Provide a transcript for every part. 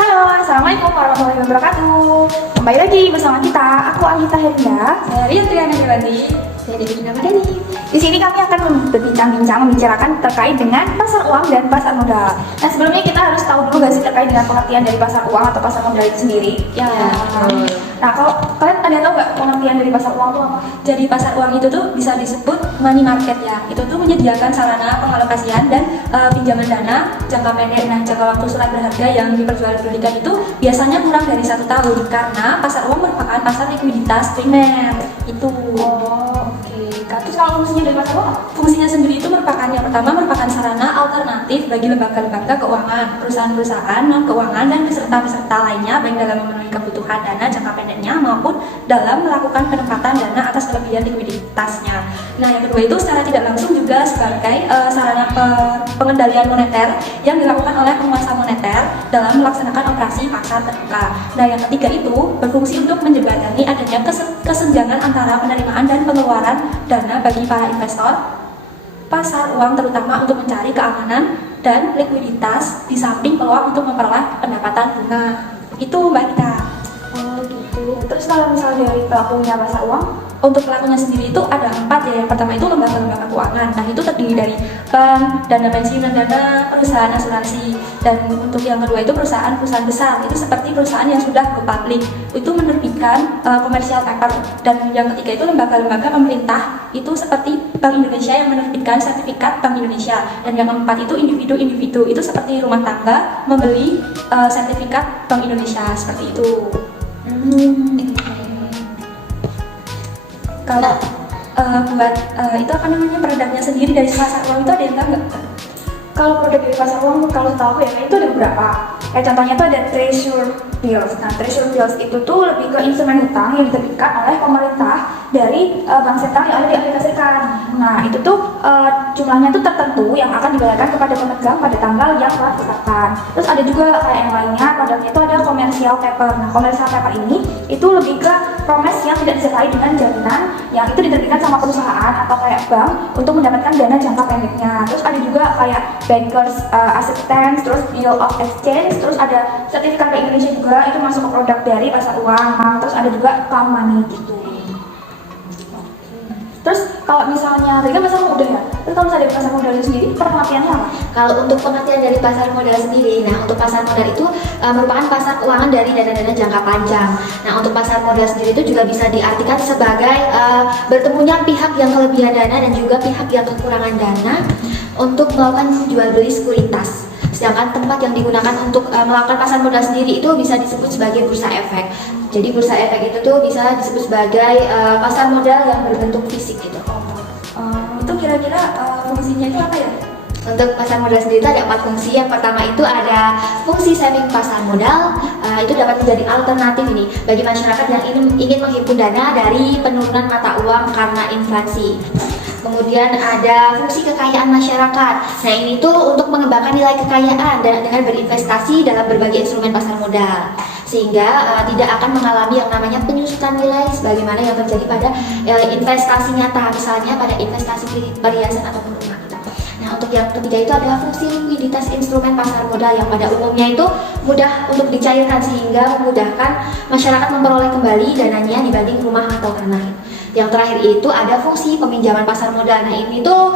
Halo, Assalamualaikum warahmatullahi wabarakatuh. Kembali lagi bersama kita, aku Anita Herinda. Saya Ria Triana Dewandi. Saya Dewi Namadani. Di sini kami akan berbincang-bincang membicarakan terkait dengan pasar uang dan pasar modal. Nah, sebelumnya kita harus tahu dulu gak sih terkait dengan pengertian dari pasar uang atau pasar modal itu sendiri? Ya. Nah, kalau kalian ada tahu nggak pengertian dari pasar uang itu apa? Jadi pasar uang itu tuh bisa disebut money market ya. Itu tuh menyediakan sarana pengalokasian dan pinjaman dana jangka pendek. Nah, jangka waktu surat berharga yang diperjualbelikan itu biasanya kurang dari 1 tahun karena pasar uang merupakan pasar likuiditas primer. Itu. Terus kalau fungsinya dari pasar uang apa? Fungsinya sendiri itu merupakan yang pertama merupakan sarana alternatif bagi lembaga-lembaga keuangan, perusahaan-perusahaan non keuangan dan peserta-peserta lainnya baik dalam memenuhi kebutuhan dana jangka pendeknya maupun dalam melakukan penempatan dana atas kelebihan likuiditasnya. Nah, yang kedua itu secara tidak langsung juga sebagai sarana pengendalian moneter yang dilakukan oleh penguasa moneter dalam melaksanakan operasi pasar terbuka. Nah, yang ketiga itu berfungsi untuk menjembatani adanya kesenjangan antara penerimaan dan pengeluaran dana bagi para investor pasar uang, terutama untuk mencari keamanan dan likuiditas di samping peluang untuk memperoleh pendapatan bunga. Itu Mbak Nita. Oh gitu. Terus kalau misalnya dari pelakunya pasar uang, Untuk pelakunya sendiri itu ada 4 ya. Yang pertama itu lembaga-lembaga keuangan. Nah, itu terdiri dari bank, dana pensiun dan dana perusahaan asuransi. Dan untuk yang kedua itu perusahaan-perusahaan besar. Itu seperti perusahaan yang sudah go public. Itu menerbitkan commercial paper. Dan yang ketiga itu lembaga-lembaga pemerintah. Itu seperti Bank Indonesia yang menerbitkan sertifikat Bank Indonesia. Dan yang keempat itu individu-individu. Itu seperti rumah tangga membeli sertifikat Bank Indonesia seperti itu. Kalau buat itu apa namanya produknya sendiri dari pasar uang itu ada yang tahu nggak? kalau produk dari pasar uang, kalau tahu aku ya, itu ada beberapa. Kayak contohnya tuh ada treasury bills. Nah, treasury bills itu tuh lebih ke instrumen hutang yang diterbitkan oleh pemerintah dari bank sentral yang ada di Amerika Serikat. Nah, itu tuh jumlahnya tuh tertentu yang akan dibayarkan kepada pemegang pada tanggal yang telah ditetapkan. Terus ada juga kayak yang lainnya, produknya itu ada commercial paper. Nah, commercial paper ini itu lebih ke promise yang tidak disertai dengan jaminan yang itu diterbitkan sama perusahaan atau kayak bank untuk mendapatkan dana jangka pendeknya. Terus ada juga kayak bankers acceptance, terus bill of exchange, terus ada sertifikat Bank Indonesia juga, itu masuk ke produk dari pasar uang. Nah, terus ada juga calm money gitu. Terus kalau misalnya tadi kan pasar modal ya, terus kalau misalnya dari pasar modal itu sendiri pengertiannya apa? Kalau untuk pengertian dari pasar modal sendiri, nah untuk pasar modal itu merupakan pasar keuangan dari dana-dana jangka panjang. Nah, untuk pasar modal sendiri itu juga bisa diartikan sebagai bertemunya pihak yang kelebihan dana dan juga pihak yang kekurangan dana untuk melakukan jual beli sekuritas. Sedangkan tempat yang digunakan untuk melakukan pasar modal sendiri itu bisa disebut sebagai bursa efek. Jadi bursa efek itu tuh bisa disebut sebagai pasar modal yang berbentuk fisik gitu. Itu kira-kira fungsinya itu apa ya? Untuk pasar modal sendiri itu ada 4 fungsi. Yang pertama itu ada fungsi saving pasar modal. Itu dapat menjadi alternatif ini bagi masyarakat yang ingin menghimpun dana dari penurunan mata uang karena inflasi. Kemudian ada fungsi kekayaan masyarakat. Nah, ini tuh untuk mengembangkan nilai kekayaan dengan berinvestasi dalam berbagai instrumen pasar modal, sehingga tidak akan mengalami yang namanya penyusutan nilai sebagaimana yang terjadi pada investasi nyata, misalnya pada investasi perhiasan ataupun rumah. Nah, untuk yang ketiga itu adalah fungsi likuiditas instrumen pasar modal yang pada umumnya itu mudah untuk dicairkan sehingga memudahkan masyarakat memperoleh kembali dananya dibanding rumah atau tanah. Yang terakhir itu ada fungsi peminjaman pasar modal. Nah, ini tuh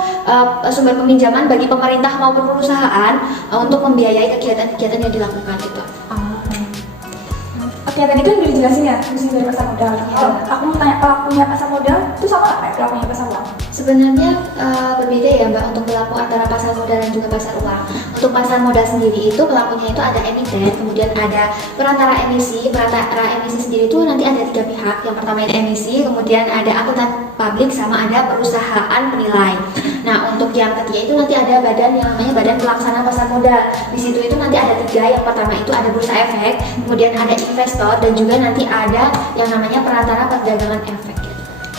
sumber peminjaman bagi pemerintah maupun perusahaan untuk membiayai kegiatan-kegiatan yang dilakukan itu. Oke, tadi kan udah dijelasin ya fungsi dari pasar modal. Kalau aku mau tanya pelakunya pasar modal, itu sama nggak kayak pelakunya pasar uang? Sebenarnya berbeda ya Mbak untuk pelaku antara pasar modal dan juga pasar uang. Untuk pasar modal sendiri itu pelakunya itu ada emiten, kemudian ada perantara emisi. Perantara emisi sendiri itu nanti ada 3 pihak. Yang pertama yang emisi, kemudian ada akuntan publik, sama ada perusahaan penilai. Nah, untuk yang ketiga itu nanti ada badan yang namanya Badan Pelaksana Pasar Modal. Di situ itu nanti ada 3. Yang pertama itu ada bursa efek, kemudian ada investor, dan juga nanti ada yang namanya perantara perdagangan efek.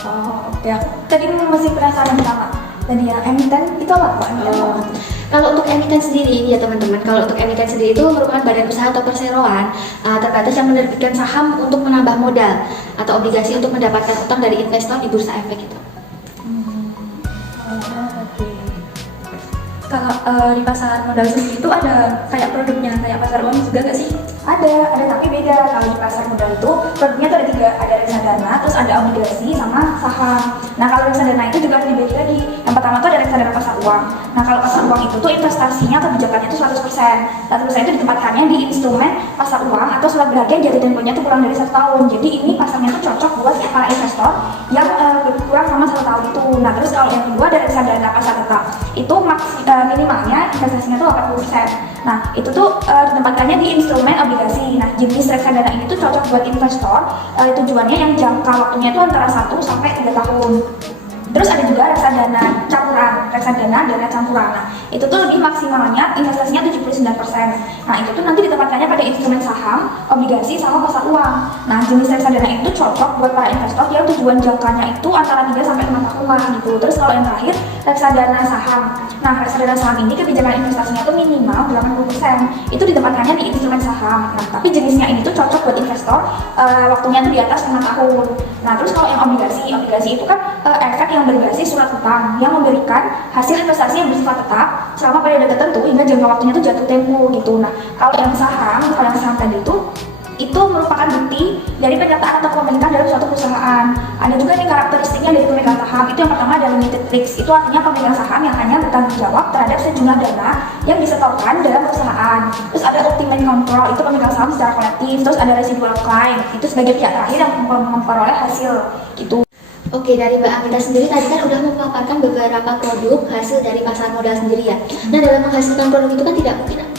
Oh, oke. Tadi masih penasaran sama tadi yang emiten itu apa? Kalau untuk emiten sendiri ya teman-teman, kalau untuk emiten sendiri itu merupakan badan usaha atau perseroan terbatas yang menerbitkan saham untuk menambah modal atau obligasi untuk mendapatkan utang dari investor di bursa efek itu. Kalau di pasar modal sendiri itu ada kayak produknya kayak pasar uang juga nggak sih? Ada tapi beda. Kalau di pasar modal itu produknya tuh ada tiga, ada reksadana, terus ada obligasi sama saham. Nah kalau reksadana itu juga dibagi lagi. Yang pertama tuh ada reksadana pasar uang. Nah kalau pasar uang itu tuh investasinya kebijakannya itu 100%. 100% itu ditempatkannya di instrumen pasar uang atau surat berharga yang jatuh temponya itu kurang dari 1 tahun. Jadi ini pasarnya tuh cocok buat para investor yang kurang sama 1 tahun itu. Nah terus kalau yang kedua ada reksadana pasar tetap. Itu minimalnya investasinya tuh 80%. Nah, itu tuh ditempatkannya di instrumen obligasi. Nah, jenis reksadana ini tuh cocok buat investor. Tujuannya yang jangka waktunya itu antara 1 sampai 3 tahun. Terus ada juga reksadana campuran, reksadana dana campuran. Nah, itu tuh lebih maksimalnya investasinya 79%. Nah, itu tuh nanti ditempatkannya pada instrumen saham, obligasi, sama pasar uang. Nah, jenis reksadana itu cocok buat para investor yang tujuan jangkanya itu antara 3 sampai 5 tahun lah gitu. Terus kalau yang terakhir, reksadana saham. Nah, reksadana saham ini kebijakan investasinya tuh minimal 80%. Itu ditempatkannya di instrumen saham. Nah, tapi jenisnya ini tuh cocok buat investor waktunya tuh di atas 5 tahun. Nah, terus kalau yang obligasi itu kan efek yang berbasis surat utang yang memberikan hasil investasi yang bersifat tetap selama periode tertentu hingga jangka waktunya itu jatuh tempo gitu. Nah, kalau yang saham tadi itu merupakan bukti dari pernyataan atau kepemilikan dalam suatu perusahaan. Ada juga nih karakteristiknya dari pemegang saham. Itu yang pertama ada limited risk. Itu artinya pemegang saham yang hanya bertanggung jawab terhadap sejumlah dana yang disetorkan dalam perusahaan. Terus ada ultimate control, itu pemegang saham secara kolektif. Terus ada residual claim, itu sebagai pihak terakhir yang memperoleh hasil gitu. Oke, dari Mbak Anggita sendiri tadi kan udah memaparkan beberapa produk hasil dari pasar modal sendiri ya. Nah, dalam menghasilkan produk itu kan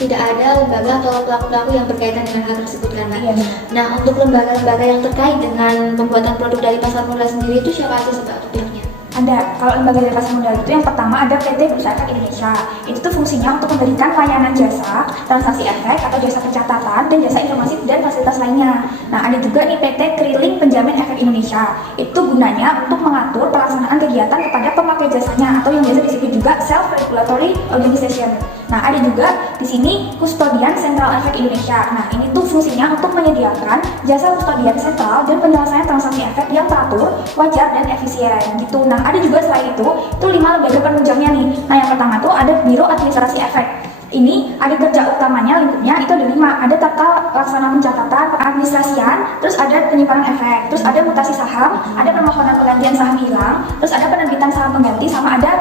tidak ada lembaga atau pelaku-pelaku yang berkaitan dengan hal tersebut kan, Mbak? Iya. Nah, untuk lembaga-lembaga yang terkait dengan pembuatan produk dari pasar modal sendiri itu siapa aja sih, Mbak, untuk pihaknya? Ada, kalau lembaga dari pasar modal itu yang pertama ada PT Bursa Efek Indonesia. Itu tuh fungsinya untuk memberikan layanan jasa, transaksi efek atau jasa pencatatan dan jasa informasi dan fasilitas lainnya. Nah, ada juga nih PT Kriling Penjamin Efek Indonesia. Itu gunanya untuk mengatur pelaksanaan kegiatan kepada pemakai jasanya atau yang biasa disebut juga self-regulatory organization. Nah, ada juga di sini Kustodian Sentral Efek Indonesia. Nah, ini tuh fungsinya untuk menyediakan jasa kustodian sentral dan penyelesaian transaksi efek yang teratur, wajar, dan efisien gitu. Nah, ada juga selain itu 5 lembaga penunjangnya nih. Nah, yang pertama tuh ada Biro Administrasi Efek. Ini ada kerja utamanya lingkupnya itu ada 5. Ada tata laksana pencatatan, pengadministrasian, terus ada penyimpanan efek, terus ada mutasi saham, ada permohonan penggantian saham hilang, terus ada penerbitan saham pengganti, sama ada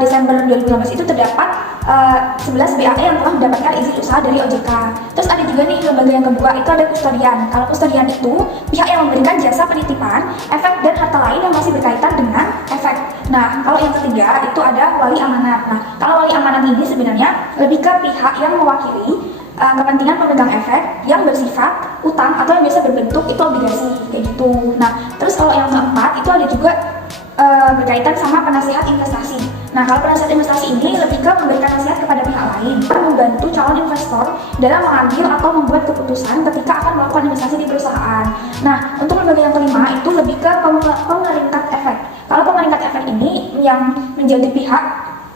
Desember 2015 itu terdapat 11 BAE yang telah mendapatkan izin usaha dari OJK. Terus ada juga nih lembaga yang kedua itu ada kustodian. Kalau kustodian itu pihak yang memberikan jasa penitipan, efek dan harta lain yang masih berkaitan dengan efek. Nah, kalau yang ketiga itu ada wali amanat. Nah, kalau wali amanat ini sebenarnya lebih ke pihak yang mewakili kepentingan pemegang efek yang bersifat utang atau yang biasa berbentuk itu obligasi kayak gitu. Nah, terus kalau yang keempat itu ada juga berkaitan sama penasihat investasi. Nah, kalau penasihat investasi ini lebih ke memberikan nasihat kepada pihak lain, membantu calon investor dalam mengambil atau membuat keputusan ketika akan melakukan investasi di perusahaan. Nah, untuk lembaga yang kelima itu lebih ke pemeringkat efek. Kalau pemeringkat efek ini yang menjadi pihak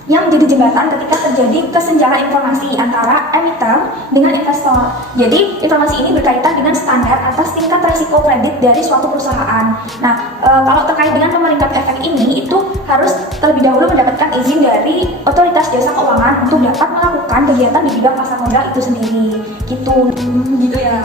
yang menjadi jembatan ketika terjadi kesenjangan informasi antara emiten dengan investor. Jadi, informasi ini berkaitan dengan standar atas tingkat risiko kredit dari suatu perusahaan. Nah, kalau terkait dengan pemeringkat efek ini, itu harus terlebih dahulu mendapatkan izin dari Otoritas Jasa Keuangan untuk dapat melakukan kegiatan di bidang pasar modal itu sendiri. Gitu ya.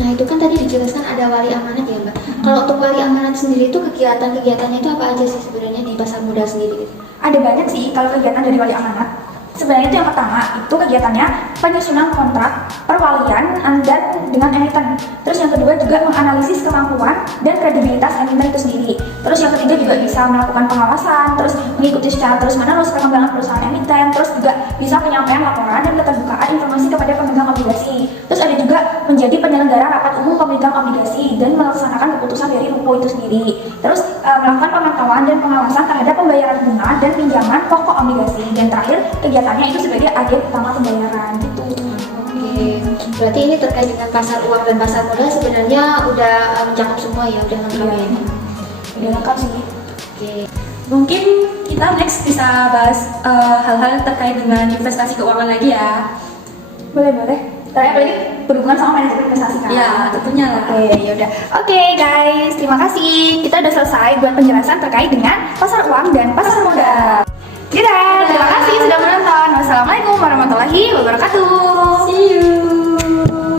Nah, itu kan tadi dijelaskan ada wali amanat ya, Mbak. Kalau untuk wali amanat sendiri itu kegiatannya itu apa aja sih sebenarnya di pasar modal sendiri? Ada banyak sih kalau kegiatan dari wali amanat. Sebenarnya itu yang pertama, itu kegiatannya penyusunan kontrak, perwalian, dan dengan emiten. Terus yang kedua juga menganalisis kemampuan dan kredibilitas emiten itu sendiri. Terus yang ketiga juga bisa melakukan pengawasan, terus mengikuti secara terus-menerus perkembangan perusahaan emiten, terus juga bisa penyampaian laporan dan keterbukaan informasi kepada pemegang obligasi. Terus ada juga menjadi penyelenggara rapat umum pemegang obligasi dan melaksanakan keputusan dari RUPO itu sendiri. Terus melakukan pemantauan dan pengawasan terhadap pembayaran bunga dan pinjaman pokok obligasi. Dan terakhir kegiatannya itu sebagai agen utama pembayaran gitu. Oke, berarti ini terkait dengan pasar uang dan pasar modal sebenarnya udah mencakup semua ya, udah lengkap ya ini. Udah lengkap sih. Oke. Mungkin kita next bisa bahas hal-hal terkait dengan investasi keuangan lagi ya. Boleh. Tapi apalagi berhubungan sama manajemen investasi kan? Ya, tentunya lah. Oke, yaudah. Oke guys, terima kasih. Kita udah selesai buat penjelasan terkait dengan pasar uang dan pasar modal. Dadah, terima kasih sudah menonton. Wassalamualaikum warahmatullahi wabarakatuh. See you.